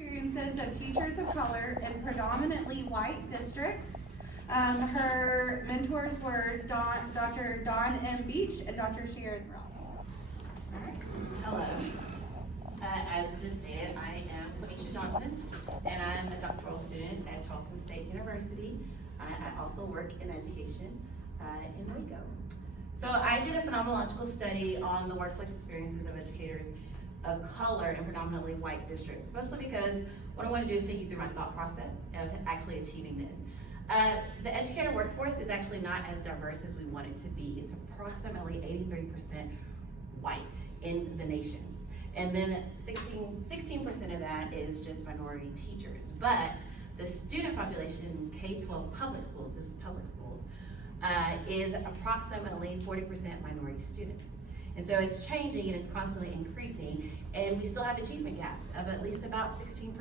experiences of teachers of color in predominantly white districts. Her mentors were Dr. Dawn M. Beach and Dr. Sharon Rowell. Hello. As just stated, I am Qunisha Johnson, and I'm a doctoral student at Charleston State University. I also work in education in Waco. So I did a phenomenological study on the workplace experiences of educators of color in predominantly white districts, mostly because what I want to do is take you through my thought process of actually achieving this. The educator workforce is actually not as diverse as we want it to be. It's approximately 83% white in the nation. And then 16% of that is just minority teachers. But the student population in K-12 public schools, this is public schools, is approximately 40% minority students. And so it's changing and it's constantly increasing, and we still have achievement gaps of at least about 16%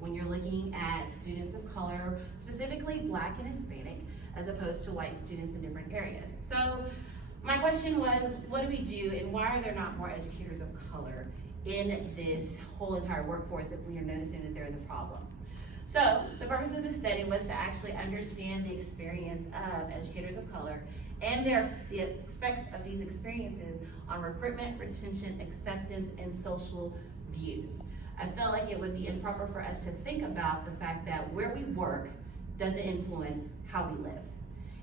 when you're looking at students of color, specifically Black and Hispanic, as opposed to white students in different areas. So my question was, what do we do and why are there not more educators of color in this whole entire workforce if we are noticing that there is a problem? So the purpose of the study was to actually understand the experience of educators of color and the effects of these experiences on recruitment, retention, acceptance, and social views. I felt like it would be improper for us to think about the fact that where we work doesn't influence how we live.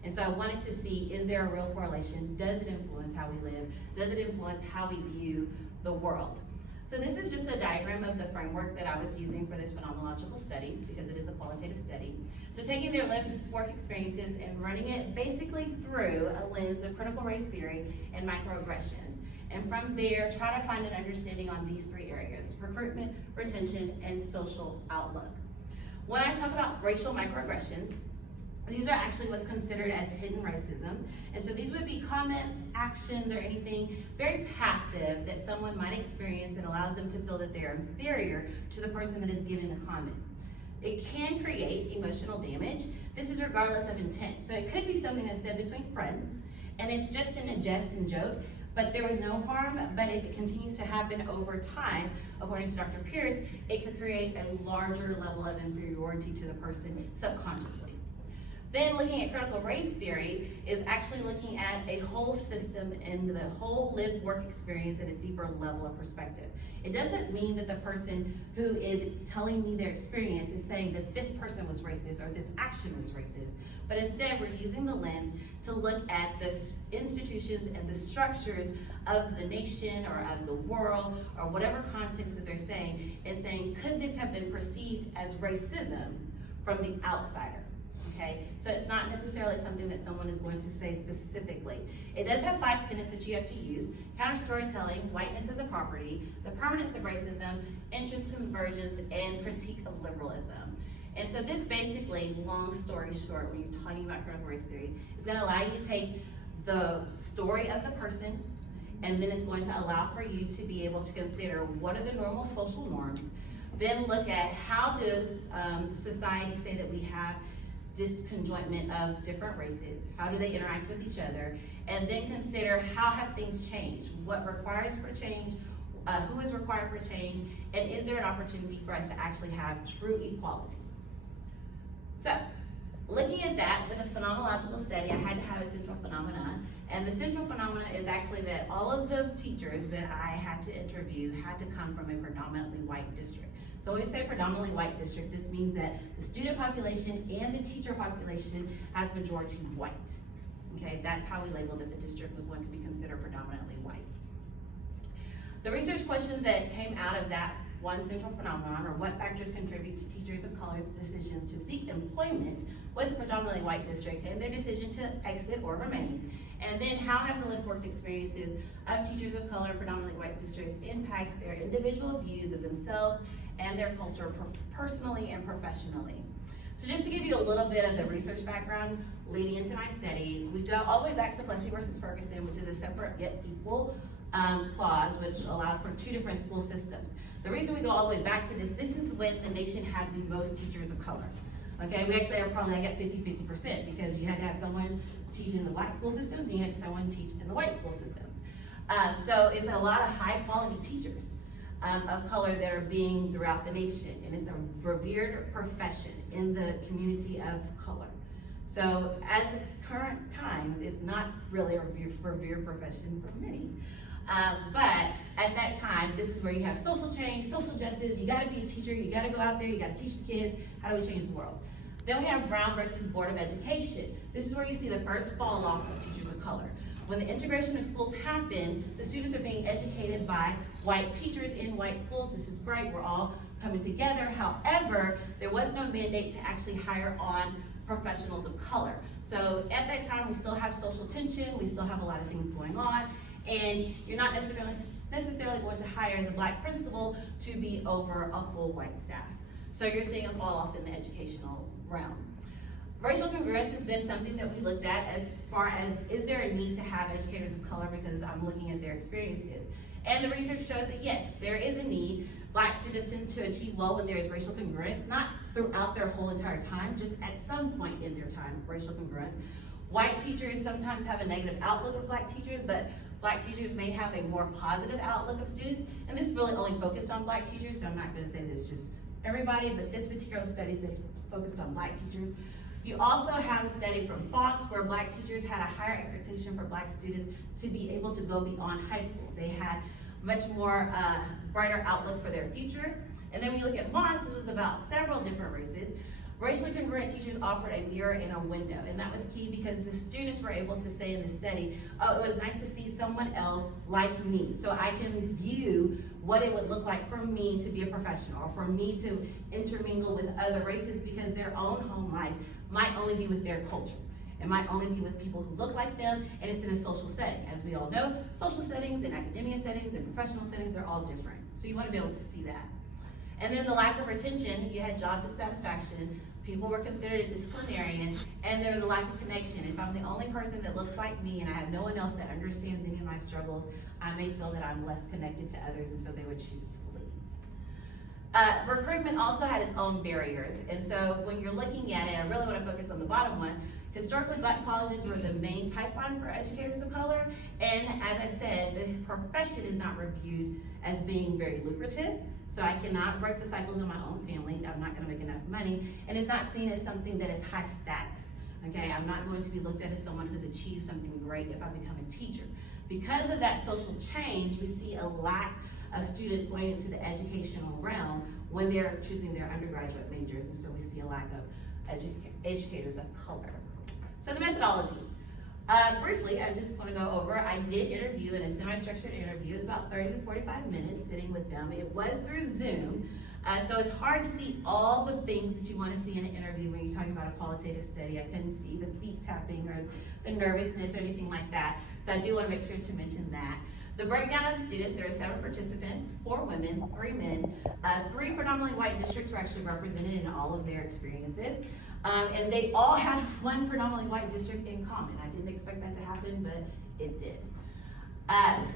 And so I wanted to see, is there a real correlation? Does it influence how we live? Does it influence how we view the world? So this is just a diagram of the framework that I was using for this phenomenological study, because it is a qualitative study. So taking their lived work experiences and running it basically through a lens of critical race theory and microaggressions. And from there, try to find an understanding on these three areas: recruitment, retention, and social outlook. When I talk about racial microaggressions, these are actually what's considered as hidden racism. And so these would be comments, actions, or anything very passive that someone might experience that allows them to feel that they're inferior to the person that is giving the comment. It can create emotional damage. This is regardless of intent. So it could be something that's said between friends, and it's just in a jest and joke, but there was no harm. But if it continues to happen over time, according to Dr. Pierce, it could create a larger level of inferiority to the person subconsciously. Then looking at critical race theory is actually looking at a whole system and the whole lived work experience at a deeper level of perspective. It doesn't mean that the person who is telling me their experience is saying that this person was racist or this action was racist, but instead we're using the lens to look at the institutions and the structures of the nation or of the world or whatever context that they're saying, and saying, could this have been perceived as racism from the outsider? Okay, so it's not necessarily something that someone is going to say specifically. It does have 5 tenets that you have to use: counter storytelling, whiteness as a property, the permanence of racism, interest convergence, and critique of liberalism. And so this basically, long story short, when you're talking about critical race theory, is going to allow you to take the story of the person, and then it's going to allow for you to be able to consider what are the normal social norms, then look at how does society say that we have disconjointment of different races, how do they interact with each other, and then consider how have things changed, what requires for change, who is required for change, and is there an opportunity for us to actually have true equality. So, looking at that with a phenomenological study, I had to have a central phenomena, and the central phenomena is actually that all of the teachers that I had to interview had to come from a predominantly white district. So when we say predominantly white district, this means that the student population and the teacher population has majority white. Okay, that's how we labeled that the district was going to be considered predominantly white. The research questions that came out of that one central phenomenon are: what factors contribute to teachers of color's decisions to seek employment with a predominantly white district and their decision to exit or remain? And then how have the lived work experiences of teachers of color in predominantly white districts impact their individual views of themselves and their culture personally and professionally? So just to give you a little bit of the research background leading into my study, we go all the way back to Plessy versus Ferguson, which is a separate yet equal clause, which allowed for 2 different school systems. The reason we go all the way back to this is when the nation had the most teachers of color. Okay, we actually are probably like at 50-50% because you had to have someone teach in the Black school systems and you had to have someone teach in the white school systems. So it's a lot of high quality teachers. of color that are being throughout the nation, and it's a revered profession in the community of color. So as current times, it's not really a revered profession for many. But at that time, this is where you have social change, social justice, you gotta be a teacher, you gotta go out there, you gotta teach the kids, how do we change the world? Then we have Brown versus Board of Education. This is where you see the first fall off of teachers of color. When the integration of schools happened, the students are being educated by white teachers in white schools. This is great, we're all coming together. However, there was no mandate to actually hire on professionals of color. So at that time, we still have social tension, we still have a lot of things going on, and you're not necessarily going to hire the black principal to be over a full white staff. So you're seeing a fall off in the educational realm. Racial congruence has been something that we looked at as far as, is there a need to have educators of color, because I'm looking at their experiences. And the research shows that yes, there is a need. Black students tend to achieve well when there is racial congruence, not throughout their whole entire time, just at some point in their time, racial congruence. White teachers sometimes have a negative outlook of black teachers, but black teachers may have a more positive outlook of students. And this is really only focused on black teachers, so I'm not gonna say this just everybody, but this particular study is focused on black teachers. You also have a study from Fox where black teachers had a higher expectation for black students to be able to go beyond high school. They had much more brighter outlook for their future. And then when you look at Moss, this was about several different races. Racially congruent teachers offered a mirror and a window, and that was key because the students were able to say in the study, oh, it was nice to see someone else like me, so I can view what it would look like for me to be a professional, or for me to intermingle with other races, because their own home life might only be with their culture. It might only be with people who look like them, and it's in a social setting. As we all know, social settings and academia settings and professional settings, they're all different. So you want to be able to see that. And then the lack of retention, you had job dissatisfaction, people were considered a disciplinarian, and there was a lack of connection. If I'm the only person that looks like me and I have no one else that understands any of my struggles, I may feel that I'm less connected to others, and so they would choose to leave. Recruitment also had its own barriers, and so when you're looking at it, I really want to focus on the bottom one. Historically, black colleges were the main pipeline for educators of color, and as I said, the profession is not reviewed as being very lucrative, so I cannot break the cycles of my own family. I'm not gonna make enough money, and it's not seen as something that is high status, okay? I'm not going to be looked at as someone who's achieved something great if I become a teacher. Because of that social change, we see a lack of students going into the educational realm when they're choosing their undergraduate majors, and so we see a lack of educators of color. So the methodology. Briefly, I just want to go over, I did interview in a semi-structured interview. It was about 30 to 45 minutes sitting with them. It was through Zoom, so it's hard to see all the things that you want to see in an interview when you're talking about a qualitative study. I couldn't see the feet tapping or the nervousness or anything like that, so I do want to make sure to mention that. The breakdown of students, there are 7 participants, 4 women, 3 men. 3 predominantly white districts were actually represented in all of their experiences. And they all had one predominantly white district in common. I didn't expect that to happen, but it did.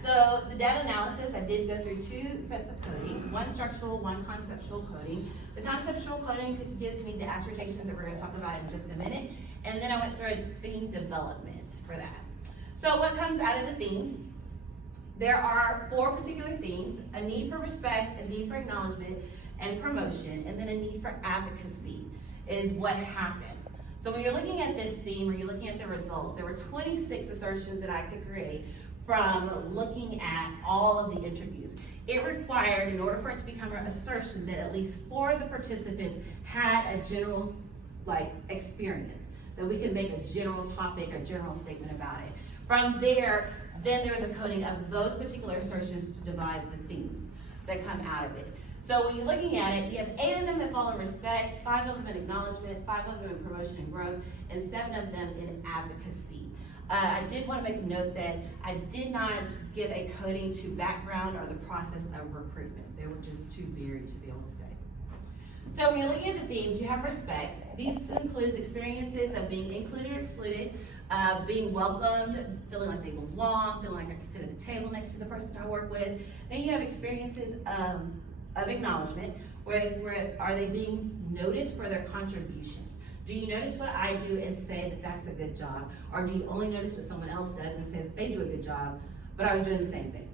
So the data analysis, I did go through 2 sets of coding, 1 structural, 1 conceptual coding. The conceptual coding gives me the assertions that we're going to talk about in just a minute. And then I went through a theme development for that. So what comes out of the themes? There are 4 particular themes: a need for respect, a need for acknowledgement and promotion, and then a need for advocacy is what happened. So when you're looking at this theme, or you're looking at the results, there were 26 assertions that I could create from looking at all of the interviews. It required, in order for it to become an assertion, that at least 4 of the participants had a general experience, that we could make a general topic or general statement about it. From there, then there was a coding of those particular assertions to divide the themes that come out of it. So when you're looking at it, you have 8 of them that fall in respect, 5 of them in acknowledgement, 5 of them in promotion and growth, and 7 of them in advocacy. I did want to make a note that I did not give a coding to background or the process of recruitment. They were just too varied to be able to say. So when you're looking at the themes, you have respect. These includes experiences of being included or excluded, being welcomed, feeling like they belong, feeling like I can sit at the table next to the person I work with. Then you have experiences of acknowledgement, whereas are they being noticed for their contributions? Do you notice what I do and say that that's a good job? Or do you only notice what someone else does and say that they do a good job, but I was doing the same thing?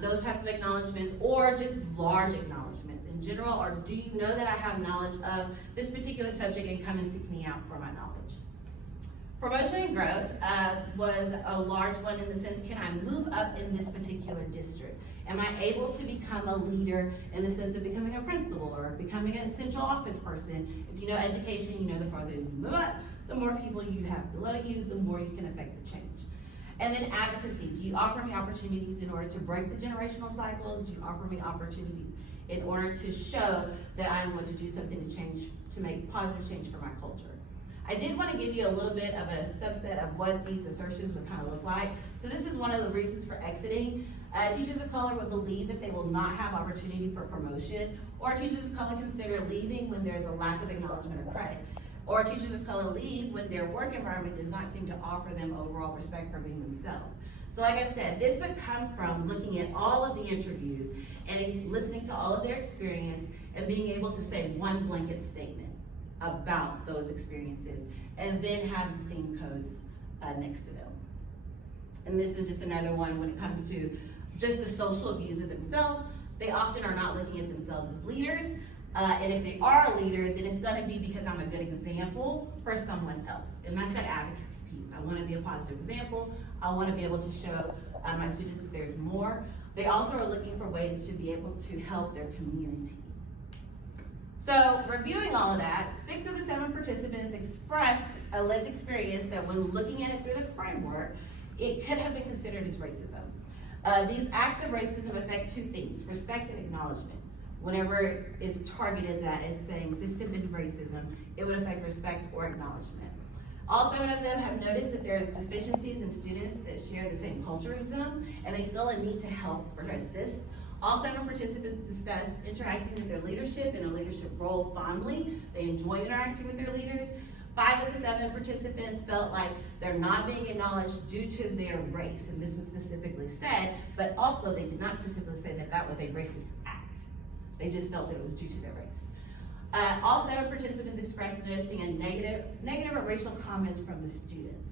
those type of acknowledgments, or just large acknowledgments in general, or do you know that I have knowledge of this particular subject and come and seek me out for my knowledge? Promotion and growth was a large one in the sense, can I move up in this particular district? Am I able to become a leader in the sense of becoming a principal or becoming a central office person? If you know education, you know the farther you move up, the more people you have below you, the more you can affect the change. And then advocacy. Do you offer me opportunities in order to break the generational cycles? Do you offer me opportunities in order to show that I'm going to do something to change, to make positive change for my culture? I did want to give you a little bit of a subset of what these assertions would kind of look like. So this is one of the reasons for exiting. Teachers of color would believe that they will not have opportunity for promotion, or teachers of color consider leaving when there's a lack of acknowledgement or credit. Or teachers of color leave when their work environment does not seem to offer them overall respect for being themselves. So like I said, this would come from looking at all of the interviews and listening to all of their experience and being able to say one blanket statement about those experiences, and then have theme codes next to them. And this is just another one when it comes to just the social views of themselves. They often are not looking at themselves as leaders. And if they are a leader, then it's gonna be because I'm a good example for someone else. And that's that advocacy piece. I wanna be a positive example. I wanna be able to show my students that there's more. They also are looking for ways to be able to help their community. So reviewing all of that, 6 of the 7 participants expressed a lived experience that when looking at it through the framework, it could have been considered as racism. These acts of racism affect 2 things, respect and acknowledgement. Whenever it's targeted that as saying this could have been racism, it would affect respect or acknowledgement. All 7 of them have noticed that there's deficiencies in students that share the same culture as them, and they feel a need to help or assist. All 7 participants discussed interacting with their leadership in a leadership role fondly. They enjoy interacting with their leaders. 5 of the 7 participants felt like they're not being acknowledged due to their race, and this was specifically said, but also they did not specifically say that that was a racist act. They just felt that it was due to their race. All 7 participants expressed noticing a negative or racial comments from the students.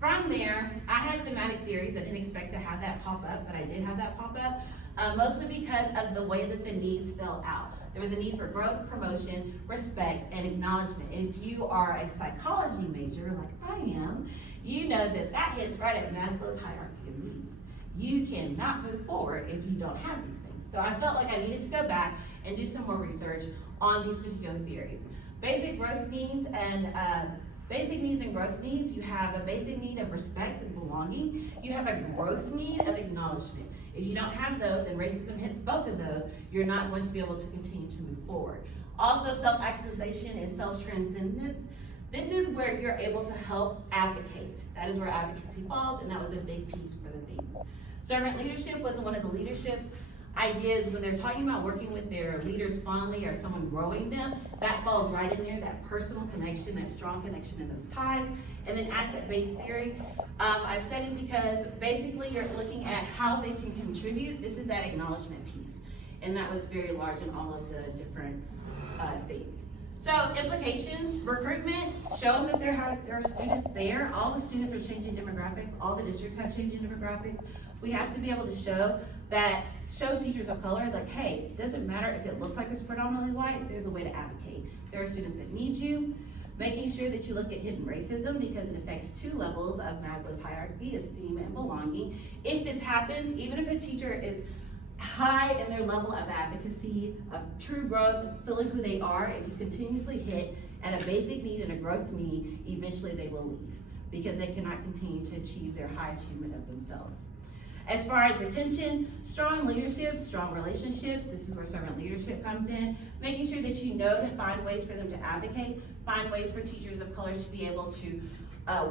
From there, I had thematic theories. I didn't expect to have that pop up, but I did have that pop up, mostly because of the way that the needs fell out. There was a need for growth, promotion, respect, and acknowledgement. And if you are a psychology major, like I am, you know that that hits right at Maslow's hierarchy of needs. You cannot move forward if you don't have these things. So I felt like I needed to go back and do some more research on these particular theories. Basic growth needs and growth needs, you have a basic need of respect and belonging. You have a growth need of acknowledgement. If you don't have those, and racism hits both of those, you're not going to be able to continue to move forward. Also, self-actualization and self-transcendence. This is where you're able to help advocate. That is where advocacy falls, and that was a big piece for the themes. Servant leadership was one of the leadership ideas when they're talking about working with their leaders fondly or someone growing them. That falls right in there, that personal connection, that strong connection in those ties. And then asset-based theory, I studied because basically you're looking at how they can contribute. This is that acknowledgement piece. And that was very large in all of the different things. So implications, recruitment, showing that there are students there. All the students are changing demographics. All the districts have changing demographics. We have to be able to show teachers of color, like, hey, it doesn't matter if it looks like it's predominantly white, there's a way to advocate. There are students that need you. Making sure that you look at hidden racism because it affects 2 levels of Maslow's hierarchy, esteem and belonging. If this happens, even if a teacher is high in their level of advocacy, of true growth, feeling who they are, if you continuously hit at a basic need and a growth need, eventually they will leave because they cannot continue to achieve their high achievement of themselves. As far as retention, strong leadership, strong relationships, this is where servant leadership comes in, making sure that you know to find ways for them to advocate, find ways for teachers of color to be able to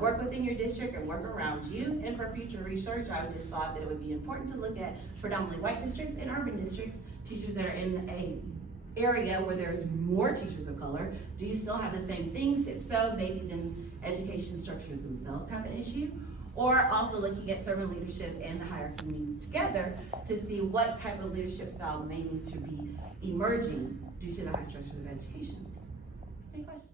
work within your district and work around you. And for future research, I just thought that it would be important to look at predominantly white districts and urban districts, teachers that are in a area where there's more teachers of color. Do you still have the same things? If so, maybe then education structures themselves have an issue. Or also looking at servant leadership and the hierarchy needs together to see what type of leadership style may need to be emerging due to the high stressors of education. Any questions?